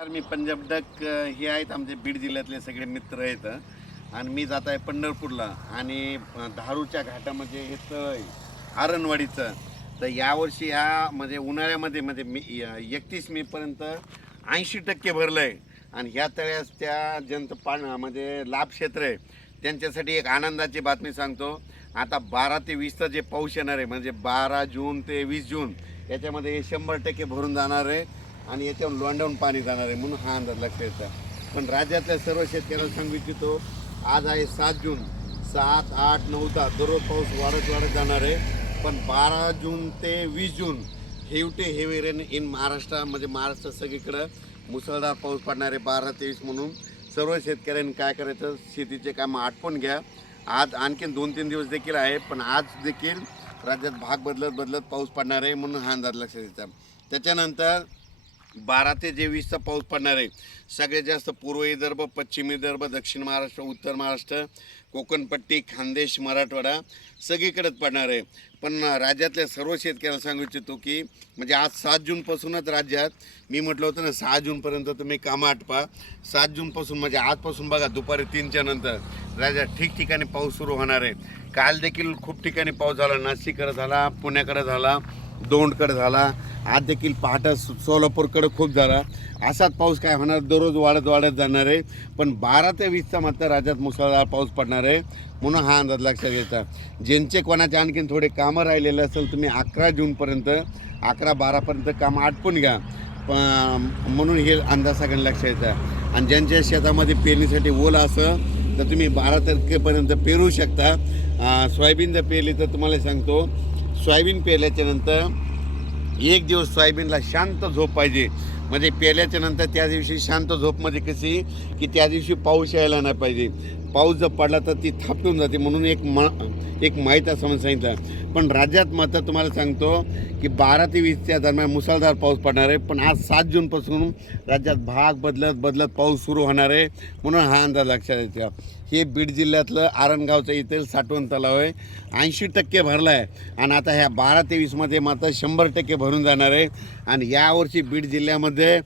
तर मी पंजाब डक हे आहेत आमचे बीड जिल्ह्यातले सगळे मित्र आहेत आणि मी जात आहे पंढरपूरला आणि धारूच्या घाटामध्ये हे तळ आहे आरणवाडीचं. तर यावर्षी ह्या म्हणजे उन्हाळ्यामध्ये म्हणजे मी 31 मेपर्यंत 80% भरलं आहे आणि ह्या तळ्यास त्या म्हणजे लाभ क्षेत्र आहे त्यांच्यासाठी एक आनंदाची बातमी सांगतो. आता 12 ते 20चा जे पाऊस येणार आहे म्हणजे 12 जून ते 20 जून याच्यामध्ये हे 100% भरून जाणार आहे आणि याच्यावर लोंढावून पाणी जाणार आहे म्हणून हा अंदाज लक्षात येतो. पण राज्यातल्या सर्व शेतकऱ्यांना सांगू इच्छितो, आज आहे 7 जून, 7, 8, 9, 10 दररोज पाऊस वाढत जाणार आहे. पण 12 जून ते 20 जून हेवी रेन इन महाराष्ट्र म्हणजे महाराष्ट्र सगळीकडं मुसळधार पाऊस पडणार आहे 12 ते 20 म्हणून सर्व शेतकऱ्यांनी काय करायचं, शेतीचे कामं आटपून घ्या. आज आणखीन 2-3 दिवस देखील आहे पण आज देखील राज्यात भाग बदलत पाऊस पडणार आहे म्हणून हा अंदाज लक्षात येतो. त्याच्यानंतर 12 ते 20चा पाऊस पडणार आहे. सगळ्यात जास्त पूर्व विदर्भ, पश्चिम विदर्भ, दक्षिण महाराष्ट्र, उत्तर महाराष्ट्र, कोकणपट्टी, खानदेश, मराठवाडा सगळीकडेच पडणार आहे. पण राज्यातल्या सर्व शेतकऱ्यांना सांगू इच्छितो की म्हणजे आज 7 जूनपासूनच राज्यात मी म्हटलं होतं ना 6 जूनपर्यंत तुम्ही कामं आटपा. 7 जूनपासून म्हणजे आजपासून बघा दुपारी 3च्या नंतर राज्यात ठिकठिकाणी पाऊस सुरू होणार आहे. काल देखील खूप ठिकाणी पाऊस झाला, नाशिककडे झाला, पुण्याकडे झाला, दौंडकडे झाला, आज देखील पहाटे सोलापूरकडे खूप झाला. असाच पाऊस काय होणार, दररोज वाढत जाणार आहे. पण 12 ते 20चा मात्र राज्यात मुसळधार पाऊस पडणार आहे म्हणून हा अंदाज लक्षात घ्यायचा. ज्यांचे कोणाचे आणखीन थोडे कामं राहिलेले असेल तुम्ही 11 जूनपर्यंत 11-12पर्यंत कामं आटपून घ्या म्हणून हे अंदाज सगळ्यांना लक्षात यायचा. आणि ज्यांच्या शेतामध्ये पेरणीसाठी ओलं असं तर तुम्ही 12 तारखेपर्यंत पेरू शकता. सोयाबीन जर पेरली तर तुम्हाला सांगतो, सोयाबीन पेरल्याच्या नंतर 1 दिवस सोयाबीनला शांत झोप पाहिजे. म्हणजे पेरल्याच्या नंतर त्या दिवशी शांत झोप म्हणजे कशी की त्या दिवशी पाऊस यायला नाही पाहिजे. पाऊस जर पडला तर ती थापटून जाते म्हणून एक माहीत असं म्हणून सांगितलं. पण राज्यात मात्र तुम्हाला सांगतो की 12 ते 20च्या दरम्यान मुसळधार पाऊस पडणार आहे. पण आज 7 जूनपासून राज्यात भाग बदलत पाऊस सुरू होणार आहे म्हणून हा अंदाज लक्षात येतो. हे बीड जिल्ह्यातलं आरणगावचं इथे साठवण तलाव आहे, 80% भरला आहे आणि आता ह्या 12 ते 20मध्ये मात्र 100% भरून जाणार आहे. आणि यावर्षी बीड जिल्ह्यामध्ये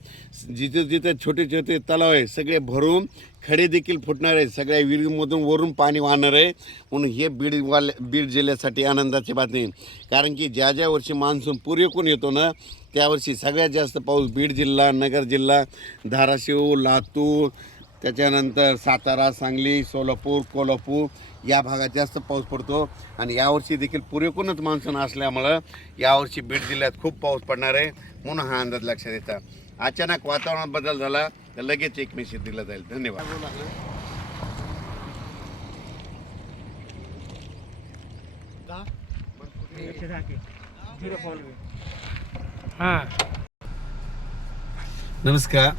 जिथे छोटे तलाव आहे सगळे भरून खडे देखील फुटणार आहे, सगळ्या विहिरीमधून वरून पाणी वाहणार आहे म्हणून हे बीड जिल्ह्यासाठी आनंदाची बातमी. कारण की ज्या वर्षी मान्सून पुरेपूर येतो ना त्यावर्षी सगळ्यात जास्त पाऊस बीड जिल्हा, नगर जिल्हा, धाराशिव, लातूर, त्याच्यानंतर सातारा, सांगली, सोलापूर, कोल्हापूर या भागात जास्त पाऊस पडतो. आणि यावर्षी देखील पुरेपूरच मान्सून असल्यामुळं यावर्षी बीड जिल्ह्यात खूप पाऊस पडणार आहे म्हणून हा अंदाज लक्षात येतात. अचानक वातावरणात बदल झाला तर लगेच एक मेसेज दिला जाईल. धन्यवाद. नमस्कार.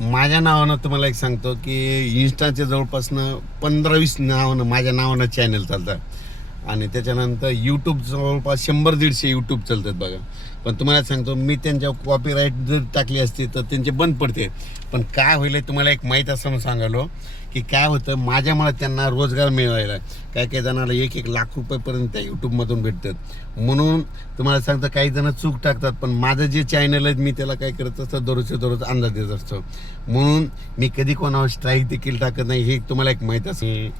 माझ्या नावानं तुम्हाला एक सांगतो की इन्स्टाच्या जवळपासनं 15-20 नावानं माझ्या नावानं चॅनल चालतात आणि त्याच्यानंतर यूट्यूब जवळपास 100-150 यूट्यूब चालतात बघा. पण तुम्हाला सांगतो मी त्यांच्या कॉपीराईट जर टाकली असती तर त्यांचे बंद पडते. पण काय होईल तुम्हाला एक माहीत असं म्हणून सांगालो की काय होतं, माझ्यामुळे त्यांना रोजगार मिळवायला काही जणांना 1-1 लाख रुपयेपर्यंत त्या यूट्यूबमधून भेटतात. म्हणून तुम्हाला सांगतं काही जण चूक टाकतात पण माझं जे चॅनल आहे मी त्याला काय करत असतं दररोज अंदाज देत असतो म्हणून मी कधी कोणावर स्ट्राईक देखील टाकत नाही. हे तुम्हाला एक माहीत असेल.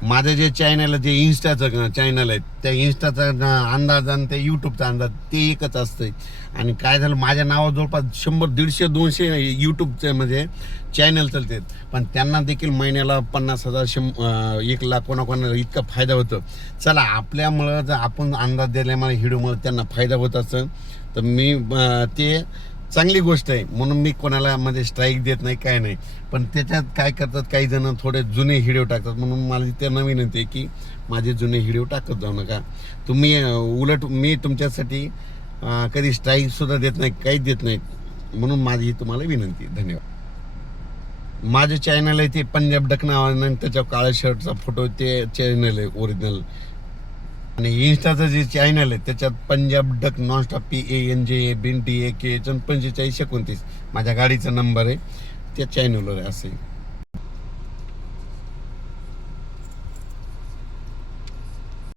माझं जे चॅनल आहे जे इन्स्टाचं चॅनल आहे त्या इन्स्टाचा अंदाज आणि त्या यूट्यूबचा अंदाज ते एकच असतं. आणि काय झालं माझ्या नावावर जवळपास 100-150-200 यूट्यूबचे म्हणजे चॅनल चालतात पण त्यांना देखील महिन्याला 50,000 1 लाख कोणाकोणाला इतका फायदा होतो. चला आपल्यामुळं जर आपण अंदाज दिल्यामुळे व्हिडिओमुळे त्यांना फायदा होत असेल तर मी ते चांगली गोष्ट आहे म्हणून मी कोणाला म्हणजे स्ट्राईक देत नाही काय नाही. पण त्याच्यात काय करतात काही जण थोडे जुने व्हिडिओ टाकतात म्हणून मला त्यांना विनंती आहे की माझे जुने व्हिडिओ टाकत जाऊ नका तुम्ही. उलट मी तुमच्यासाठी कधी स्ट्राईकसुद्धा देत नाही, काहीच देत नाही म्हणून माझी तुम्हाला विनंती. धन्यवाद. माझं चॅनल आहे ते पंजाब डक नावानं, त्याच्या काळ्या शर्टचा फोटो ते चॅनल आहे ओरिजिनल. आणि इन्स्टाचं जे चॅनल आहे त्याच्यात Punjab duck nonstop PANJA BNTAK 4529 माझ्या गाडीचा नंबर आहे त्या चॅनलवर आहे. असे